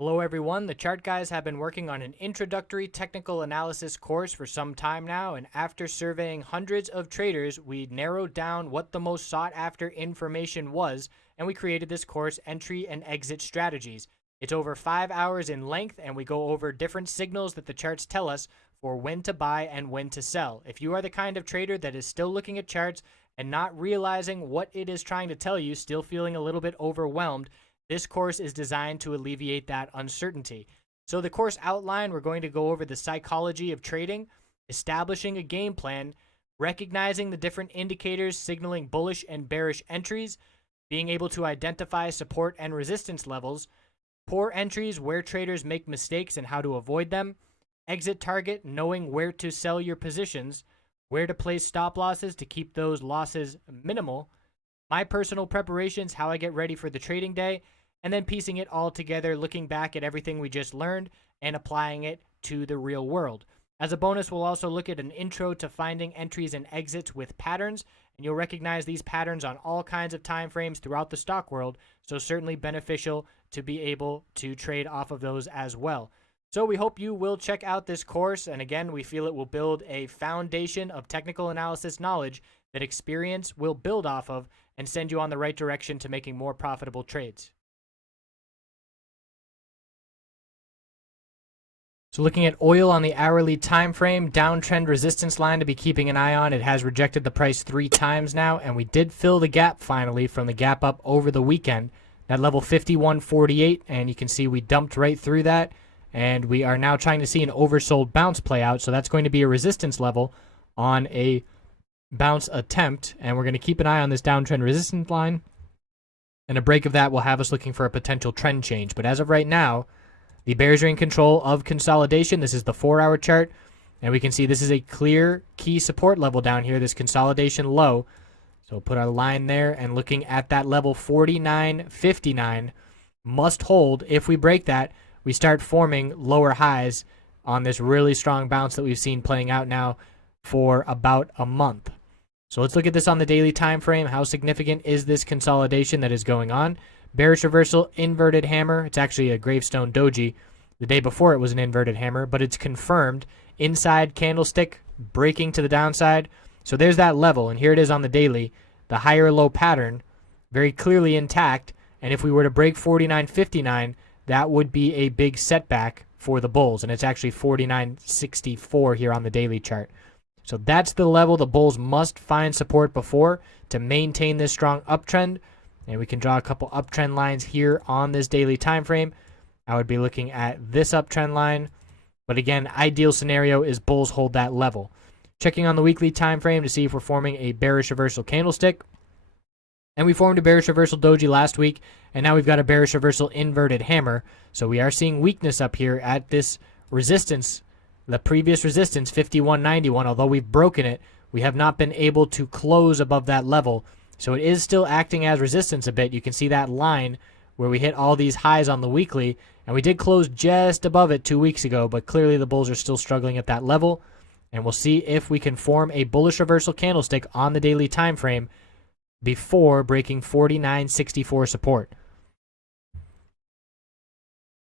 Hello everyone, the chart guys have been working on an introductory technical analysis course for some time now, and after surveying hundreds of traders, we narrowed down what the most sought after information was, and we created this course, Entry and Exit Strategies. It's over 5 hours in length, and we go over different signals that the charts tell us for when to buy and when to sell. If you are the kind of trader that is still looking at charts and not realizing what it is trying to tell you, still feeling a little bit overwhelmed, this course is designed to alleviate that uncertainty. So the course outline, we're going to go over the psychology of trading, establishing a game plan, recognizing the different indicators signaling bullish and bearish entries, being able to identify support and resistance levels, poor entries where traders make mistakes and how to avoid them, exit target, knowing where to sell your positions, where to place stop losses to keep those losses minimal, my personal preparations, how I get ready for the trading day, and then piecing it all together, looking back at everything we just learned and applying it to the real world. As a bonus, we'll also look at an intro to finding entries and exits with patterns, and you'll recognize these patterns on all kinds of time frames throughout the stock world, so certainly beneficial to be able to trade off of those as well. So we hope you will check out this course, and again, we feel it will build a foundation of technical analysis knowledge that experience will build off of and send you on the right direction to making more profitable trades. So looking at oil on the hourly time frame, downtrend resistance line to be keeping an eye on. It has rejected the price 3 times now, and we did fill the gap finally from the gap up over the weekend. That level 51.48, and you can see we dumped right through that, and we are now trying to see an oversold bounce play out. So that's going to be a resistance level on a bounce attempt, and we're going to keep an eye on this downtrend resistance line, and a break of that will have us looking for a potential trend change. But as of right now, the bears are in control of consolidation. This is the 4-hour chart, and we can see this is a clear key support level down here, this consolidation low. So we'll put our line there, and looking at that level 49.59 must hold. If we break that, we start forming lower highs on this really strong bounce that we've seen playing out now for about a month. So let's look at this on the daily time frame. How significant is this consolidation that is going on? Bearish reversal, inverted hammer. It's actually a gravestone doji. The day before it was an inverted hammer, but it's confirmed. Inside candlestick breaking to the downside. So there's that level, and here it is on the daily. The higher low pattern very clearly intact, and if we were to break 49.59, that would be a big setback for the bulls, and it's actually 49.64 here on the daily chart. So that's the level the bulls must find support before to maintain this strong uptrend. And we can draw a couple uptrend lines here on this daily time frame. I would be looking at this uptrend line. But again, ideal scenario is bulls hold that level. Checking on the weekly time frame to see if we're forming a bearish reversal candlestick. And we formed a bearish reversal doji last week, and now we've got a bearish reversal inverted hammer. So we are seeing weakness up here at this resistance, the previous resistance, 51.91. Although we've broken it, we have not been able to close above that level. So it is still acting as resistance a bit. You can see that line where we hit all these highs on the weekly, and we did close just above it 2 weeks ago, but clearly the bulls are still struggling at that level. And we'll see if we can form a bullish reversal candlestick on the daily time frame before breaking 49.64 support.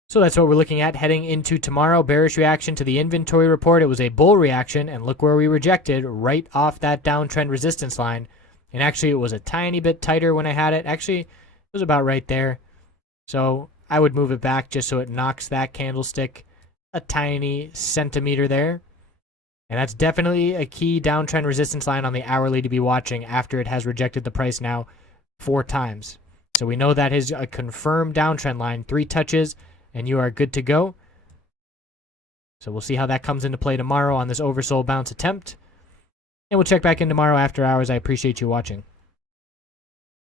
So that's what we're looking at heading into tomorrow. Bearish reaction to the inventory report. It was a bull reaction, and look where we rejected right off that downtrend resistance line. And actually, it was a tiny bit tighter when I had it. Actually, it was about right there. So I would move it back just so it knocks that candlestick a tiny centimeter there. And that's definitely a key downtrend resistance line on the hourly to be watching after it has rejected the price now 4 times. So we know that is a confirmed downtrend line. 3 touches, and you are good to go. So we'll see how that comes into play tomorrow on this oversold bounce attempt. And we'll check back in tomorrow after hours. I appreciate you watching.